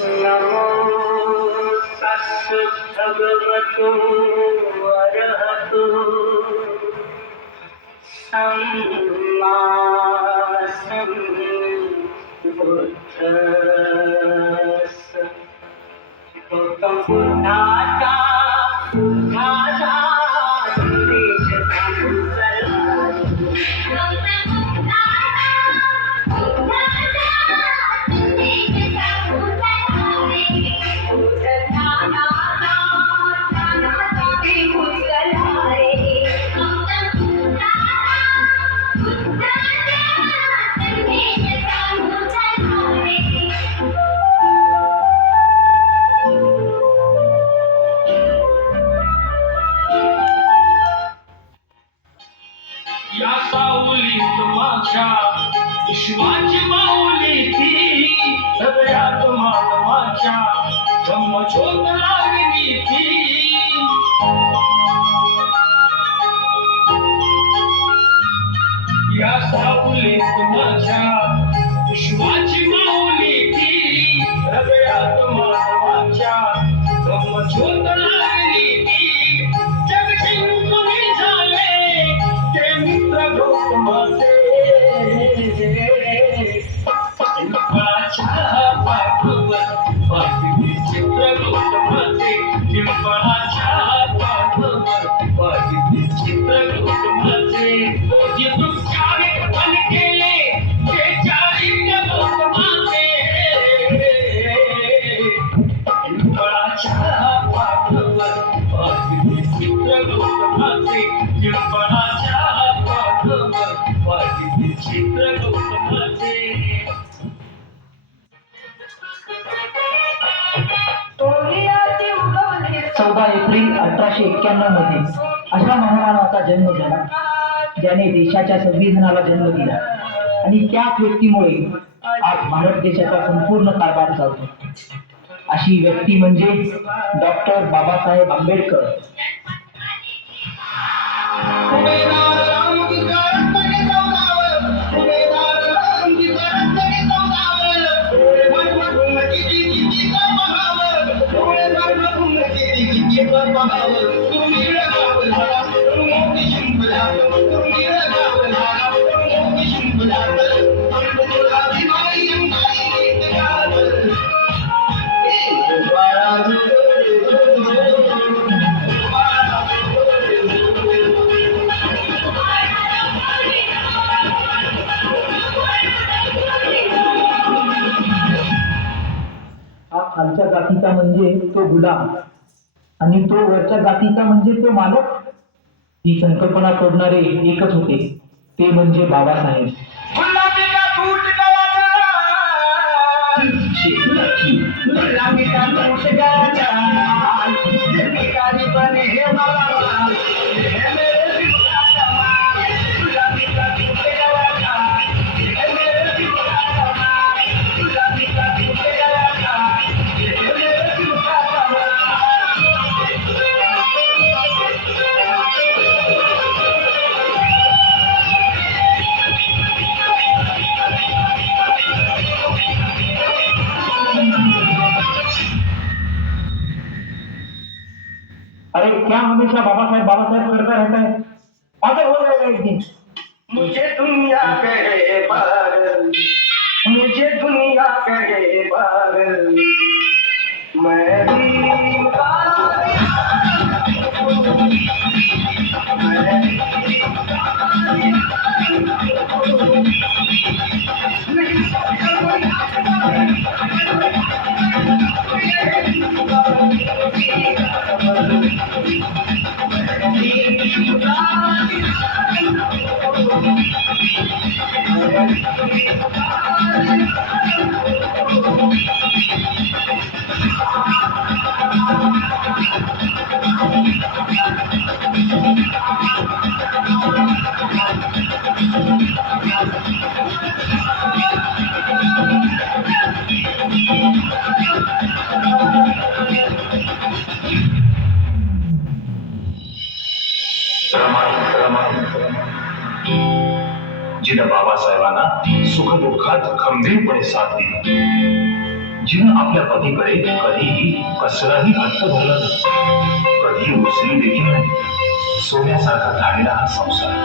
नमो तस्सै भगवतो अरहतो सम्मा सम्बुद्धस्स। गौतम बुद्धाचा माझा संदेश या सावलीत माझ्या विश्वाची माऊली ती हृदयात मानवाच्या ब्रह्मज्योत लागली ती. या सावलीत माझ्या विश्वाची माऊली ती हृदयात मानवाच्या ब्रह्मज्योत लागली ती. जगजिंकुनी झाले ते मित्र गौतमाचे पिंपळाच्या पाठवर वाढली चित्र गौतमाचे. पिंपळाच्या पाठवर वाढली चित्र गौतमाचे. ओझी वृक्षाने पण केले ते चारित्र्य गौतमाचे. पिंपळाच्या पाठवर वाढली चित्र गौतमाचे. पिंपळाच्या पाठवर वाढली चित्र गौतमाचे. चौदा एप्रिल 1891 मध्ये अशा महामानवाचा जन्म झाला ज्याने देशाच्या संविधानाला जन्म दिला आणि त्याच व्यक्तीमुळे आज भारत देशाचा संपूर्ण कारभार चालतो. अशी व्यक्ती म्हणजे डॉक्टर बाबासाहेब आंबेडकर. खालच्या जातीचा म्हणजे तो गुलाम आणि तो वरच्या जातीचा म्हणजे तो मालक. ही संकल्पना तोडणारे एकच होते, ते म्हणजे बाबासाहेब. अरे क्या हमेशा बाबासाहेब बाबासाहेब करता रहता है? पागल हो गए एक दिन. मुझे दुनिया कहे पागल, मुझे दुनिया कहे पागल, मैं भी जिनं बाबासाहेबांना सुखदुःखात खंबीरपणे साथ दिली, जिनं आपल्या पतीकडे कधीही कसलाही हट्ट धरला नाही, कधी उसली देखील नाही. सोन्यासारखा झालेला हा संसार